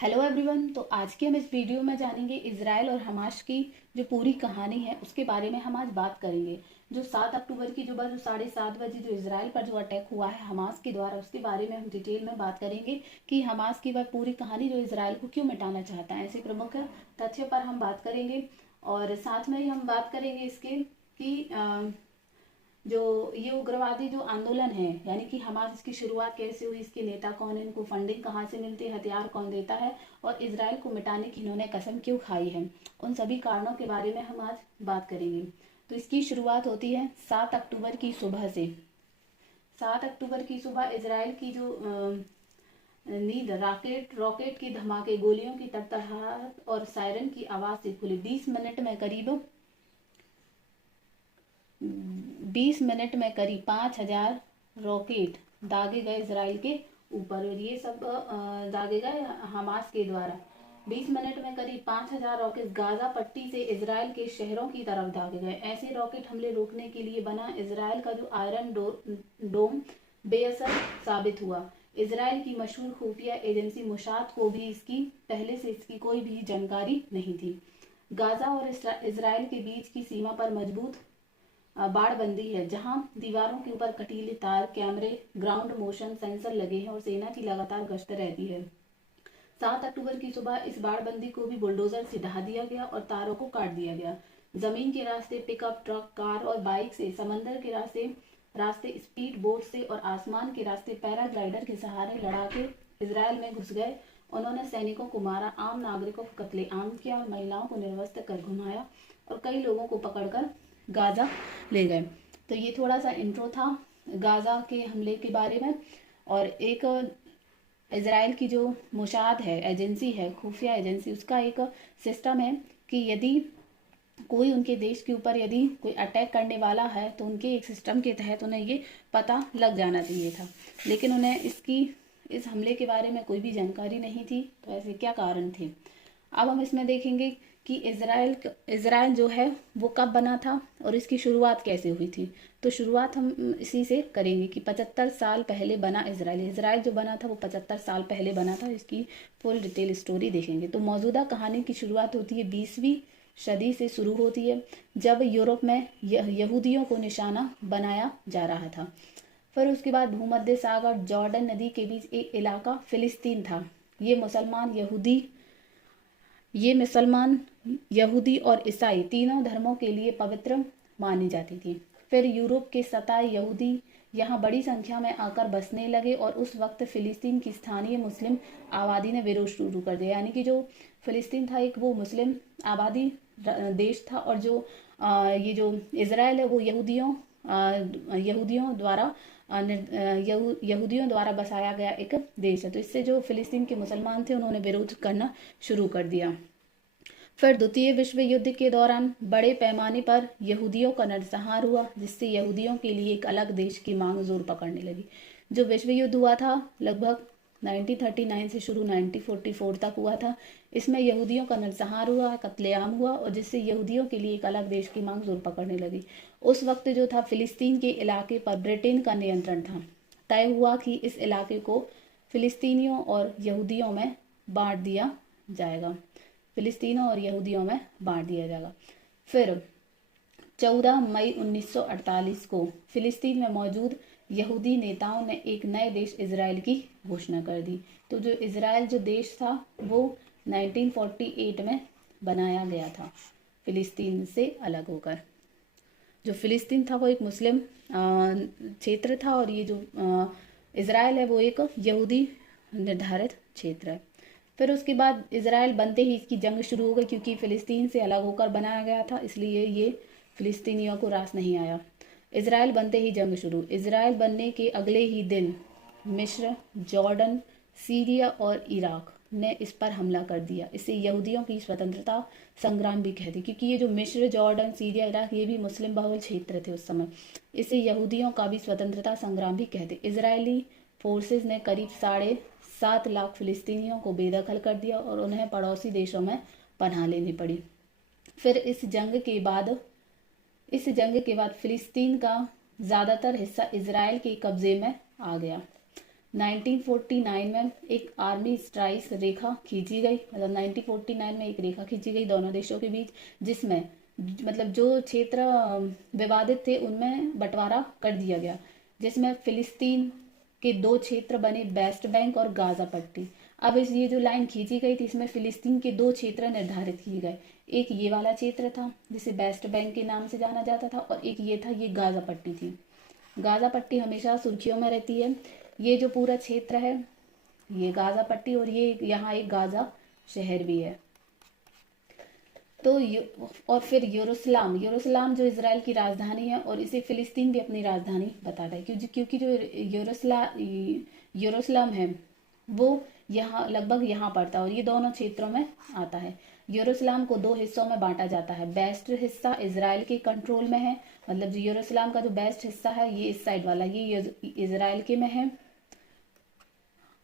Hello everyone. तो आज के हम इस वीडियो में जानेंगे इजराइल और हमास की जो पूरी कहानी है उसके बारे में हम आज बात करेंगे। जो 7 अक्टूबर की जो 7:30 बजे जो इजराइल पर जो अटैक हुआ है हमास के द्वारा, उसके बारे में हम डिटेल में बात करेंगे कि हमास की वह पूरी कहानी जो इजराइल को क्यों मिटाना चाहता है, ऐसे प्रमुख तथ्य पर हम बात करेंगे। और साथ में ही हम बात करेंगे इसके कि जो ये उग्रवादी जो आंदोलन है यानी कि हमास, इसकी शुरुआत कैसे हुई, इसके नेता कौन है, इनको फंडिंग कहाँ से मिलती है, हथियार कौन देता है और इसराइल को मिटाने की इन्होंने कसम क्यों खाई है, उन सभी कारणों के बारे में हम आज बात करेंगे। तो इसकी शुरुआत होती है 7 अक्टूबर की सुबह से। 7 अक्टूबर की सुबह इसराइल की जो नींद रॉकेट रॉकेट के धमाके, गोलियों की तड़तड़ाहट और सायरन की आवाज से खुली। 20 मिनट में करीब 5,000 रॉकेट दागे गए इसराइल के ऊपर और ये सब दागे गए हमास के द्वारा। 20 मिनट में करीब 5,000 रॉकेट गाजा पट्टी से इसराइल के शहरों की तरफ दागे गए। ऐसे रॉकेट हमले रोकने के लिए बना इसराइल का जो आयरन डोम बेअसर साबित हुआ। इसराइल की मशहूर खुफिया एजेंसी मोसाद को भी पहले से इसकी कोई भी जानकारी नहीं थी। गाजा और इसराइल के बीच की सीमा पर मजबूत बाड़बंदी है, जहां दीवारों के ऊपर कटीले तार, कैमरे, ग्राउंड मोशन सेंसर लगे हैं और सेना की लगातार गश्त रहती है। 7 अक्टूबर की सुबह इस बाड़बंदी को भी बुलडोजर से ढहा दिया गया और तारों को काट दिया गया। जमीन के रास्ते पिकअप ट्रक, कार और बाइक से, समंदर के रास्ते स्पीड बोट से और आसमान के रास्ते पैराग्लाइडर के सहारे लड़ाके इसराइल में घुस गए। उन्होंने सैनिकों को मारा, आम नागरिकों को कत्लेआम किया और महिलाओं को निर्वस्त्र कर घुमाया और कई लोगों को पकड़कर गाजा ले गए। तो ये थोड़ा सा इंट्रो था गाजा के हमले के बारे में। और एक इसराइल की जो मोसाद है, एजेंसी है, खुफिया एजेंसी, उसका एक सिस्टम है कि यदि कोई उनके देश के ऊपर यदि कोई अटैक करने वाला है तो उनके एक सिस्टम के तहत उन्हें ये पता लग जाना चाहिए था, लेकिन उन्हें इस हमले के बारे में कोई भी जानकारी नहीं थी। तो ऐसे क्या कारण थे, अब हम इसमें देखेंगे कि इजराइल जो है वो कब बना था और इसकी शुरुआत कैसे हुई थी। तो शुरुआत हम इसी से करेंगे कि 75 साल पहले बना इजराइल जो बना था वो 75 साल पहले बना था। इसकी फुल डिटेल स्टोरी देखेंगे। तो मौजूदा कहानी की शुरुआत होती है 20वीं सदी से शुरू होती है, जब यूरोप में यहूदियों को निशाना बनाया जा रहा था। फिर उसके बाद भूमध्य सागर, जॉर्डन नदी के बीच एक इलाका फिलिस्तीन था। ये मुसलमान, यहूदी और ईसाई तीनों धर्मों के लिए पवित्र मानी जाती थी। फिर यूरोप के 27 यहूदी यहाँ बड़ी संख्या में आकर बसने लगे और उस वक्त फिलिस्तीन की स्थानीय मुस्लिम आबादी ने विरोध शुरू कर दिया। यानी कि जो फिलिस्तीन था एक वो मुस्लिम आबादी देश था और जो ये जो इजराइल है वो यहूदियों द्वारा बसाया गया एक देश है। तो इससे जो फिलिस्तीन के मुसलमान थे उन्होंने विरोध करना शुरू कर दिया। फिर द्वितीय विश्व युद्ध के दौरान बड़े पैमाने पर यहूदियों का नरसंहार हुआ, जिससे यहूदियों के लिए एक अलग देश की मांग जोर पकड़ने लगी। जो विश्व युद्ध हुआ था लगभग 1939 से शुरू 1944 तक हुआ था। इसमें यहूदियों का नरसंहार हुआ, कत्लेआम हुआ और जिससे यहूदियों के लिए एक अलग देश की मांग जोर पकड़ने लगी। उस वक्त जो था फिलिस्तीन के इलाके पर ब्रिटेन का नियंत्रण था। तय हुआ कि इस इलाके को फिलिस्तीनियों और यहूदियों में बांट दिया जाएगा। फिर 14 मई 1948 को फिलिस्तीन में मौजूद यहूदी नेताओं ने एक नए देश इजराइल की घोषणा कर दी। तो जो इजराइल जो देश था वो 1948 में बनाया गया था, फिलिस्तीन से अलग होकर। जो फिलिस्तीन था वो एक मुस्लिम क्षेत्र था और ये जो इजराइल है वो एक यहूदी निर्धारित क्षेत्र है। फिर उसके बाद इजराइल बनते ही इसकी जंग शुरू हो गई, क्योंकि फिलिस्तीन से अलग होकर बनाया गया था, इसलिए ये फिलिस्तीनियों को रास नहीं आया। इजराइल बनते ही जंग शुरू। इजराइल बनने के अगले ही दिन मिस्र, जॉर्डन, सीरिया और इराक ने इस पर हमला कर दिया। इसे यहूदियों की स्वतंत्रता संग्राम भी कहते, क्योंकि ये जो मिस्र, जॉर्डन, सीरिया, इराक ये भी मुस्लिम बहुल क्षेत्र थे उस समय। इसे यहूदियों का भी स्वतंत्रता संग्राम भी कहते। इजरायली फोर्सेस ने करीब 7.5 लाख फिलिस्तीनियों को बेदखल कर दिया और उन्हें पड़ोसी देशों में पनाह लेनी पड़ी। फिर इस जंग के बाद फिलिस्तीन का ज़्यादातर हिस्सा इजराइल के कब्जे में आ गया। 1949 में एक आर्मी स्ट्राइक रेखा खींची गई, मतलब 1949 में एक रेखा खींची गई दोनों देशों के बीच, जिसमें मतलब जो क्षेत्र विवादित थे उनमें बंटवारा कर दिया गया, जिसमें फिलिस्तीन के दो क्षेत्र बने, वेस्ट बैंक और गाजा पट्टी। अब इस ये जो लाइन खींची गई थी इसमें फिलिस्तीन के दो क्षेत्र निर्धारित किए गए, एक ये वाला क्षेत्र था जिसे वेस्ट बैंक के नाम से जाना जाता था, और एक ये था, ये गाजा पट्टी थी। गाजा पट्टी हमेशा सुर्खियों में रहती है। ये जो पूरा क्षेत्र है ये गाजा पट्टी, और ये यहाँ एक गाजा शहर भी है। तो और फिर यरूशलेम, यरूशलेम जो इजराइल की राजधानी है, और इसे फिलिस्तीन भी अपनी राजधानी बताता है, क्योंकि जो यरूशलेम है वो यहाँ लगभग यहाँ पड़ता है, और ये दोनों क्षेत्रों में आता है। यरूशलेम को दो हिस्सों में बांटा जाता है। वेस्ट हिस्सा इजराइल के कंट्रोल में है, मतलब जो यरूशलेम का जो वेस्ट हिस्सा है ये इस साइड वाला, ये इजराइल के में है,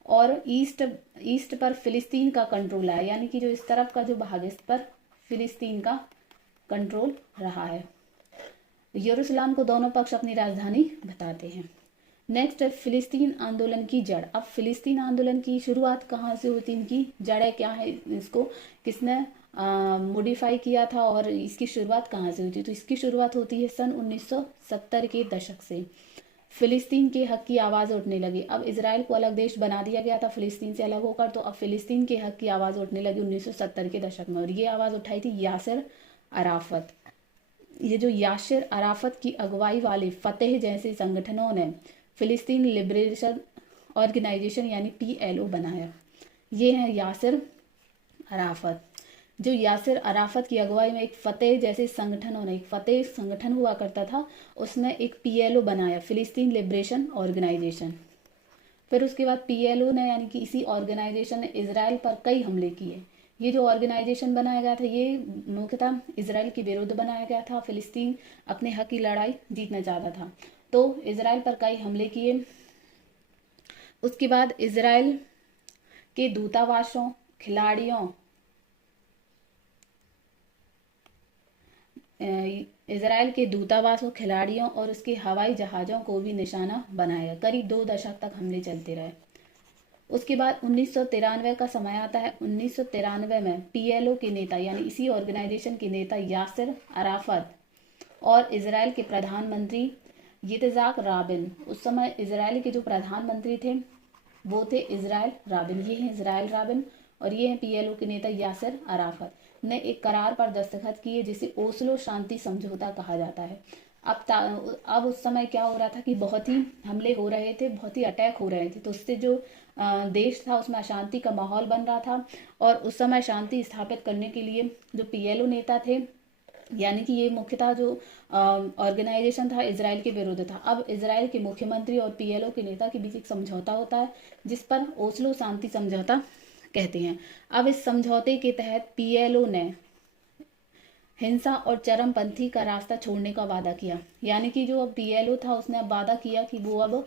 और ईस्ट पर फिलिस्तीन का कंट्रोल है, यानी कि जो इस तरफ का जो भाग है इस पर फिलिस्तीन का कंट्रोल रहा है। यरूशलेम को दोनों पक्ष अपनी राजधानी बताते हैं। नेक्स्ट है फिलिस्तीन आंदोलन की जड़। अब फिलिस्तीन आंदोलन की शुरुआत कहाँ से हुई थी, इनकी जड़ें क्या है, इसको किसने मॉडिफाई किया था, और इसकी शुरुआत कहाँ से हुई थी। तो इसकी शुरुआत होती है सन 1970 के दशक से। फिलिस्तीन के हक की आवाज़ उठने लगी। अब इजराइल को अलग देश बना दिया गया था फिलिस्तीन से अलग होकर, तो अब फिलिस्तीन के हक की आवाज़ उठने लगी 1970 के दशक में, और ये आवाज़ उठाई थी यासिर अराफत। ये जो यासिर अराफत की अगुवाई वाले फतेह जैसे संगठनों ने फिलिस्तीन लिबरेशन ऑर्गेनाइजेशन यानी PLO बनाया। ये है यासिर अराफत। जो यासिर अराफत की अगुवाई में एक फतेह जैसे संगठनों ने, एक फतेह संगठन हुआ करता था, उसने एक PLO बनाया, फिलिस्तीन लिबरेशन ऑर्गेनाइजेशन। फिर उसके बाद PLO ने यानी कि इसी ऑर्गेनाइजेशन ने इजराइल पर कई हमले किए। ये जो ऑर्गेनाइजेशन बनाया गया था ये मुख्यतः इजराइल के विरुद्ध बनाया गया था। फिलिस्तीन अपने हक की लड़ाई जीतना चाहता था, तो इजराइल पर कई हमले किए। उसके बाद इजराइल के दूतावासों, खिलाड़ियों, इजराइल के दूतावासों, खिलाड़ियों और उसके हवाई जहाज़ों को भी निशाना बनाया। करीब 2 दशक तक हमले चलते रहे। उसके बाद 1993 का समय आता है। 1993 में PLO के नेता यानी इसी ऑर्गेनाइजेशन के नेता यासिर अराफत और इजराइल के प्रधानमंत्री यित्ज़हाक राबिन, उस समय इजराइल के जो प्रधानमंत्री थे वो थे इजराइल राबिन। ये हैं इजराइल राबिन और ये हैं PLO के नेता यासिर अराफत ने एक करार पर दस्तखत किए जिसे ओस्लो शांति समझौता कहा जाता है। अब उस समय क्या हो रहा था कि बहुत ही हमले हो रहे थे, बहुत ही अटैक हो रहे थे, तो उससे जो देश था उसमें अशांति का माहौल बन रहा था। और उस समय शांति स्थापित करने के लिए जो PLO नेता थे, यानी कि ये मुख्यतः जो ऑर्गेनाइजेशन था इजराइल के विरुद्ध था। अब इजराइल के मुख्यमंत्री और PLO के नेता के बीच एक समझौता होता है जिस पर ओस्लो शांति समझौता कहते हैं। अब इस समझौते के तहत PLO ने हिंसा और चरमपंथी का रास्ता छोड़ने का वादा किया, यानी कि जो अब PLO था उसने अब वादा किया कि वो अब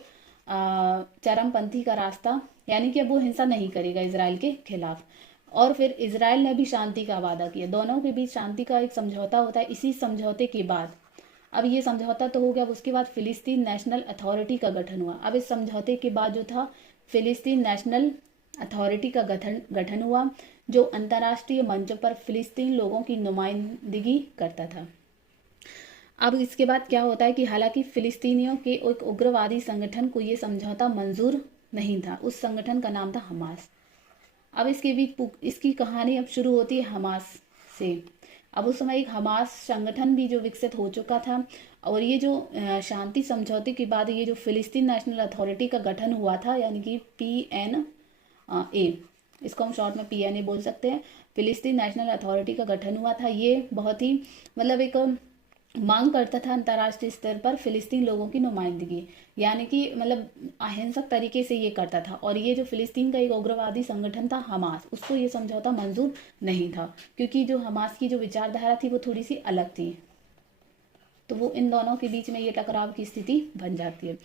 चरमपंथी का रास्ता, यानी कि अब वो हिंसा नहीं करेगा इजराइल के खिलाफ। और फिर इजराइल ने भी शांति का वादा किया। दोनों के बीच शांति का एक समझौता होता है। इसी समझौते के बाद, अब ये समझौता तो हो गया, उसके बाद फिलिस्तीन नेशनल अथॉरिटी का गठन हुआ। अब इस समझौते के बाद जो था फिलिस्तीन नेशनल अथॉरिटी का गठन हुआ जो अंतर्राष्ट्रीय मंचों पर फिलिस्तीन लोगों की नुमाइंदगी करता था। अब इसके बाद क्या होता है कि हालांकि फिलिस्तीनियों के एक उग्रवादी संगठन को ये समझौता मंजूर नहीं था। उस संगठन का नाम था हमास। अब इसकी कहानी अब शुरू होती है हमास से। अब उस समय एक हमास संगठन भी जो विकसित हो चुका था, और ये जो शांति समझौते के बाद ये जो फिलिस्तीन नेशनल अथॉरिटी का गठन हुआ था, यानी कि PNA, इसको हम शॉर्ट में PNA बोल सकते हैं, फिलिस्तीन नेशनल अथॉरिटी का गठन हुआ था। ये बहुत ही मतलब एक मांग करता था अंतर्राष्ट्रीय स्तर पर फिलिस्तीन लोगों की नुमाइंदगी, यानी कि मतलब अहिंसक तरीके से ये करता था। और ये जो फिलिस्तीन का एक उग्रवादी संगठन था हमास, उसको ये समझौता मंजूर नहीं था, क्योंकि जो हमास की जो विचारधारा थी वो थोड़ी सी अलग थी। तो वो इन दोनों के बीच में ये टकराव की स्थिति बन जाती है।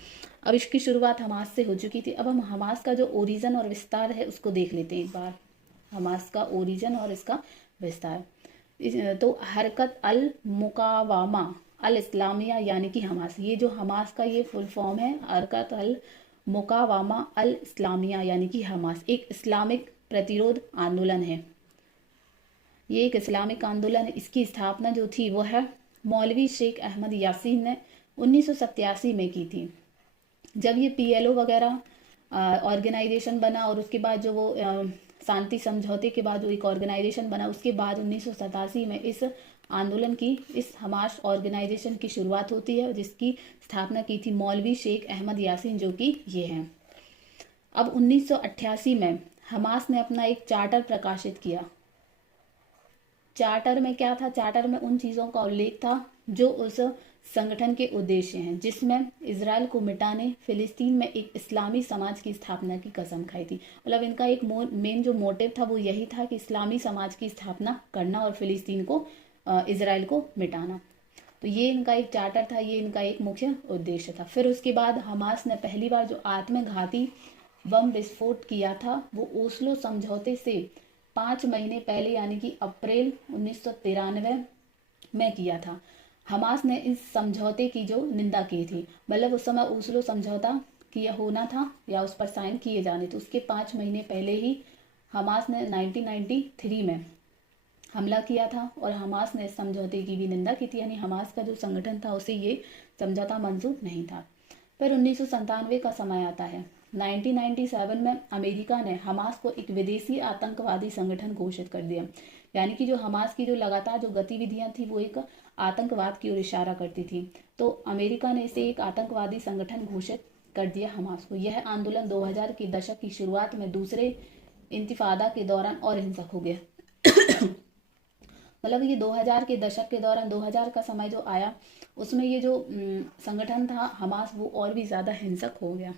अब इसकी शुरुआत हमास से हो चुकी थी। अब हम हमास का जो ओरिजिन और विस्तार है उसको देख लेते हैं एक बार। हमास का ओरिजिन और इसका विस्तार। तो हरकत अल मुकावामा अल इस्लामिया यानी कि हमास, ये जो हमास का ये फुल फॉर्म है, हरकत अल मुकावामा अल इस्लामिया यानी कि हमास एक इस्लामिक प्रतिरोध आंदोलन है। ये एक इस्लामिक आंदोलन है। इसकी स्थापना जो थी वो है मौलवी शेख अहमद यासीन ने 1987 में की थी। जब ये पीएलओ वगैरह ऑर्गेनाइजेशन बना और उसके बाद जो वो शांति समझौते के बाद जो एक ऑर्गेनाइजेशन बना, उसके बाद 1987 में इस आंदोलन की, इस हमास ऑर्गेनाइजेशन की शुरुआत होती है, जिसकी स्थापना की थी मौलवी शेख अहमद यासीन, जो कि ये हैं। अब 1988 में हमास ने अपना एक चार्टर प्रकाशित किया। चार्टर में क्या था? चार्टर में उन चीज़ों का उल्लेख था जो उस संगठन के उद्देश्य हैं, जिसमें इजराइल को मिटाने, फिलिस्तीन में एक इस्लामी समाज की स्थापना की कसम खाई थी। मतलब इनका एक मेन जो मोटिव था वो यही था कि इस्लामी समाज की स्थापना करना और फिलिस्तीन को, इजराइल को मिटाना। तो ये इनका एक चार्टर था, ये इनका एक मुख्य उद्देश्य था। फिर उसके बाद हमास ने पहली बार जो आत्मघाती बम विस्फोट किया था वो ओस्लो समझौते से 5 महीने पहले यानी कि अप्रैल 1993 में किया था। हमास ने इस समझौते की जो निंदा की थी, मतलब उस समय ओस्लो समझौता किया होना था या उस पर साइन किए जाने थे, उसके 5 महीने पहले ही हमास ने 1993 में हमला किया था और हमास ने इस समझौते की भी निंदा की थी। यानी हमास का जो संगठन था उसे ये समझौता मंजूर नहीं था। फिर 1997 का समय आता है। 1997 में अमेरिका ने हमास को एक विदेशी आतंकवादी संगठन घोषित कर दिया। यानी कि जो हमास की जो लगातार जो गतिविधियां थी वो एक आतंकवाद की ओर इशारा करती थी, तो अमेरिका ने इसे एक आतंकवादी संगठन घोषित कर दिया हमास को। यह आंदोलन 2000 के दशक की शुरुआत में दूसरे इंतिफादा के दौरान और हिंसक हो गया। मतलब ये 2000 के दशक के दौरान, 2000 का समय जो आया उसमें ये जो संगठन था हमास वो और भी ज़्यादा हिंसक हो गया।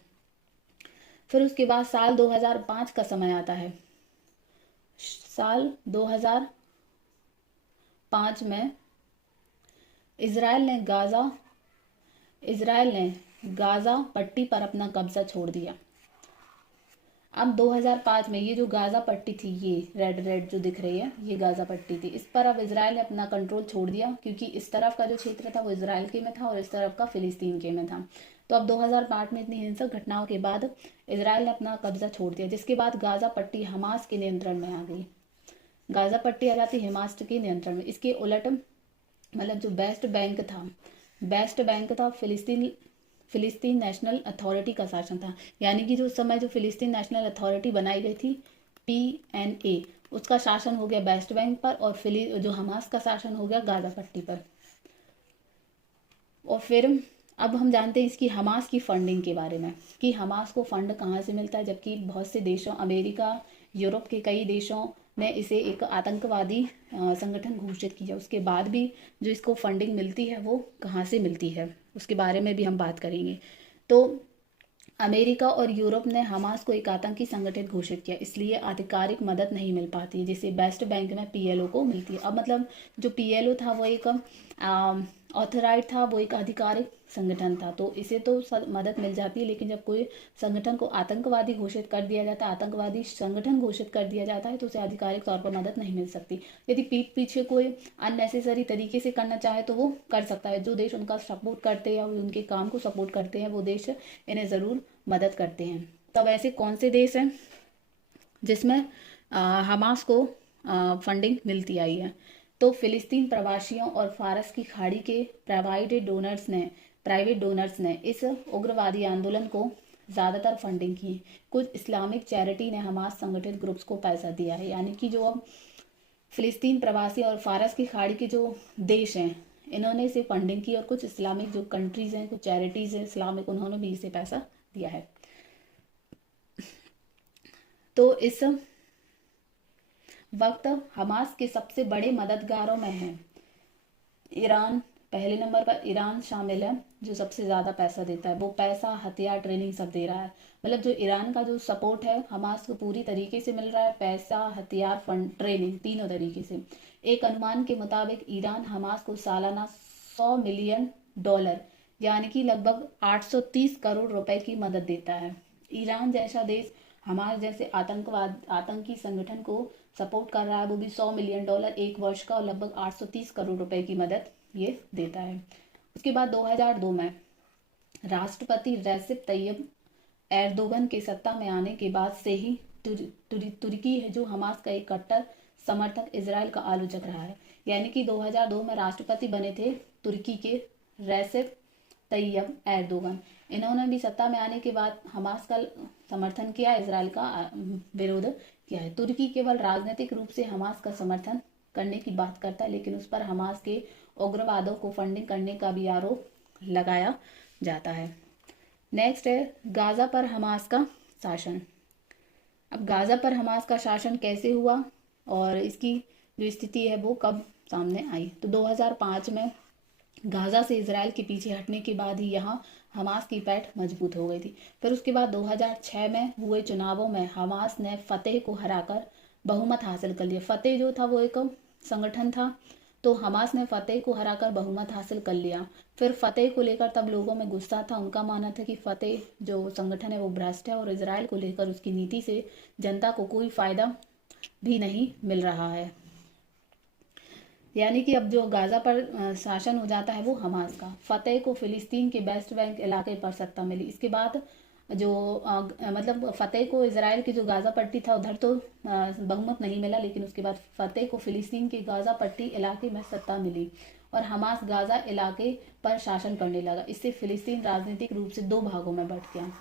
फिर उसके बाद साल 2005 का समय आता है। साल 2005 में इजराइल ने गाजा पट्टी पर अपना कब्जा छोड़ दिया। अब 2005 में ये जो गाजा पट्टी थी, ये रेड जो दिख रही है, ये गाजा पट्टी थी। इस पर अब इजराइल ने अपना कंट्रोल छोड़ दिया, क्योंकि इस तरफ का जो क्षेत्र था वो इजराइल के में था और इस तरफ का फिलिस्तीन के में था। तो अब 2005 में इतनी हिंसक घटनाओं के बाद इजराइल ने अपना कब्जा छोड़ दिया, जिसके बाद गाजा पट्टी हमास के नियंत्रण में आ गई। गाजा पट्टी आ जाती हमास के नियंत्रण में। इसके उलट मतलब जो वेस्ट बैंक था फिलिस्तीन नेशनल अथॉरिटी का शासन था। यानी कि जो उस समय जो फिलिस्तीन नेशनल अथॉरिटी बनाई गई थी PNA, उसका शासन हो गया वेस्ट बैंक पर और जो हमास का शासन हो गया गाजा पट्टी पर। और फिर अब हम जानते हैं इसकी हमास की फंडिंग के बारे में कि हमास को फंड कहाँ से मिलता है, जबकि बहुत से देशों, अमेरिका, यूरोप के कई देशों ने इसे एक आतंकवादी संगठन घोषित किया। उसके बाद भी जो इसको फंडिंग मिलती है वो कहाँ से मिलती है उसके बारे में भी हम बात करेंगे। तो अमेरिका और यूरोप ने हमास को एक आतंकी संगठन घोषित किया, इसलिए आधिकारिक मदद नहीं मिल पाती जिसे वेस्ट बैंक में PLO को मिलती है। अब मतलब जो PLO था वो एक ऑथराइज था, वो एक आधिकारिक संगठन था, तो इसे तो मदद मिल जाती है, लेकिन जब कोई संगठन को आतंकवादी घोषित कर दिया जाता है, आतंकवादी संगठन घोषित कर दिया जाता है, तो उसे आधिकारिक तौर पर मदद नहीं मिल सकती। यदि पीठ पीछे कोई अननेसेसरी तरीके से करना चाहे तो वो कर सकता है। जो देश उनका सपोर्ट करते हैं या उनके काम को सपोर्ट करते हैं वो देश इन्हें ज़रूर मदद करते हैं। तब ऐसे कौन से देश हैं जिसमें हमास को फंडिंग मिलती आई है? तो फिलिस्तीन प्रवासियों और फारस की खाड़ी के प्राइवेट डोनर्स ने इस उग्रवादी आंदोलन को ज़्यादातर फंडिंग की। कुछ इस्लामिक चैरिटी ने हमास संगठित ग्रुप्स को पैसा दिया है। यानी कि जो अब फिलिस्तीन प्रवासी और फारस की खाड़ी के जो देश हैं इन्होंने इसे फंडिंग की, और कुछ इस्लामिक जो कंट्रीज हैं, कुछ चैरिटीज हैं इस्लामिक, उन्होंने भी इसे पैसा दिया है। तो इस वक्त हमास के सबसे बड़े मददगारों में है ईरान। पहले नंबर पर ईरान शामिल है जो सबसे ज़्यादा पैसा देता है। वो पैसा, हथियार, ट्रेनिंग सब दे रहा है। मतलब जो ईरान का जो सपोर्ट है हमास को पूरी तरीके से मिल रहा है, पैसा, हथियार, फंड, ट्रेनिंग, तीनों तरीके से। एक अनुमान के मुताबिक ईरान हमास को सालाना $100 मिलियन यानी कि लगभग 830 करोड़ रुपए की मदद देता है। ईरान जैसा देश हमास जैसे आतंकी संगठन को सपोर्ट कर रहा है, वो भी $100 मिलियन एक वर्ष का और लगभग 830 करोड़ रुपए की मदद ये देता है। उसके बाद 2002 में राष्ट्रपति रेसिप तैयब एर्दोगन के सत्ता में आने के बाद से ही तुर्की है जो हमास का एक कट्टर समर्थक इजराइल का आलोचक रहा है। यानी कि 2002 में राष्ट्रपति बने थे तुर्की के रेसेप तैयब एर्दोगन। इन्होंने भी सत्ता में आने के बाद हमास का समर्थन किया, इजराइल का विरोध किया है। तुर्की केवल राजनीतिक रूप से हमास का समर्थन करने की बात करता है, लेकिन उस पर हमास के उग्रवादों को फंडिंग करने का भी आरोप लगाया जाता है। नेक्स्ट है गाजा पर हमास का शासन। अब गाजा पर हमास का शासन कैसे हुआ और इसकी जो स्थिति है वो कब सामने आई, तो 2005 में गाजा से इजराइल के पीछे हटने के बाद ही यहाँ हमास की पैठ मजबूत हो गई थी। फिर उसके बाद 2006 में हुए चुनावों में हमास ने फतेह को हराकर बहुमत हासिल कर लिया। फतेह जो था वो एक संगठन था, तो हमास ने फतेह को हराकर बहुमत हासिल कर लिया। फिर फतेह को लेकर तब लोगों में गुस्सा था, उनका मानना था कि फतेह जो संगठन है वो भ्रष्ट है और इजराइल को लेकर उसकी नीति से जनता को कोई फायदा भी नहीं मिल रहा है। यानी कि अब जो गाजा पर शासन हो जाता है वो हमास का। फतेह को फिलिस्तीन के वेस्ट बैंक इलाके पर सत्ता मिली। इसके बाद जो मतलब फतेह को इजराइल की जो गाजा पट्टी था उधर तो बहुमत नहीं मिला, लेकिन उसके बाद फतेह को फिलिस्तीन के गाजा पट्टी इलाके में सत्ता मिली और हमास गाजा इलाके पर शासन करने लगा। इससे फिलिस्तीन राजनीतिक रूप से दो भागों में बंट गया।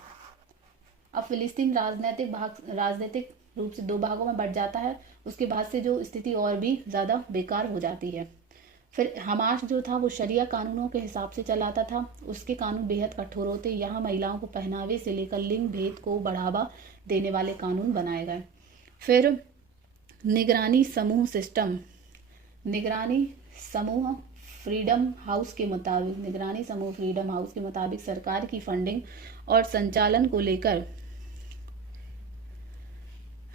अब फिलिस्तीन राजनीतिक रूप से दो भागों में बंट जाता है, उसके बाद से जो स्थिति और भी ज़्यादा बेकार हो जाती है। फिर हमास जो था वो शरिया कानूनों के हिसाब से चलाता था, उसके कानून बेहद कठोर होते। यहाँ महिलाओं को पहनावे से लेकर लिंग भेद को बढ़ावा देने वाले कानून बनाए गए। फिर निगरानी समूह सिस्टम, निगरानी समूह फ्रीडम हाउस के मुताबिक सरकार की फंडिंग और संचालन को लेकर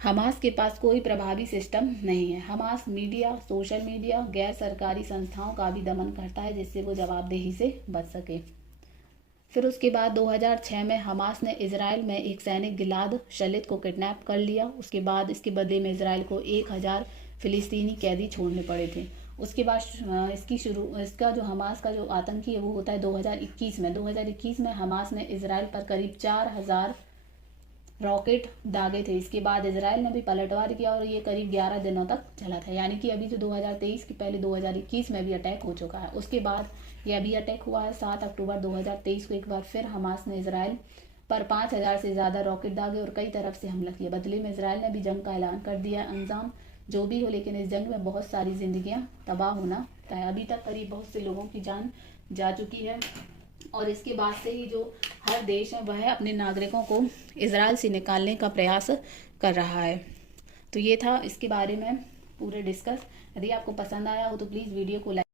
हमास के पास कोई प्रभावी सिस्टम नहीं है। हमास मीडिया, सोशल मीडिया, गैर सरकारी संस्थाओं का भी दमन करता है जिससे वो जवाबदेही से बच सके। फिर उसके बाद 2006 में हमास ने इजराइल में एक सैनिक गिलाद शलित को किडनैप कर लिया। उसके बाद इसके बदले में इजराइल को 1000 फिलिस्तीनी कैदी छोड़ने पड़े थे। उसके बाद इसका जो हमास का जो आतंकी है वो होता है 2021 में। 2021 में हमास ने इजराइल पर करीब 4000 रॉकेट दागे थे। इसके बाद इजराइल ने भी पलटवार किया और ये करीब 11 दिनों तक चला था। यानी कि अभी जो 2023 के पहले 2021 में भी अटैक हो चुका है। उसके बाद ये अभी अटैक हुआ है 7 अक्टूबर 2023 को। एक बार फिर हमास ने इजराइल पर 5000 से ज़्यादा रॉकेट दागे और कई तरफ से हमला किया। बदले में इजराइल ने भी जंग का ऐलान कर दिया। अंजाम जो भी हो, लेकिन इस जंग में बहुत सारी जिंदगियां तबाह होना तय है। अभी तक करीब बहुत से लोगों की जान जा चुकी है और इसके बाद से ही जो हर देश है वह अपने नागरिकों को इजराइल से निकालने का प्रयास कर रहा है। तो ये था इसके बारे में पूरे डिस्कस। यदि आपको पसंद आया हो तो प्लीज़ वीडियो को लाइक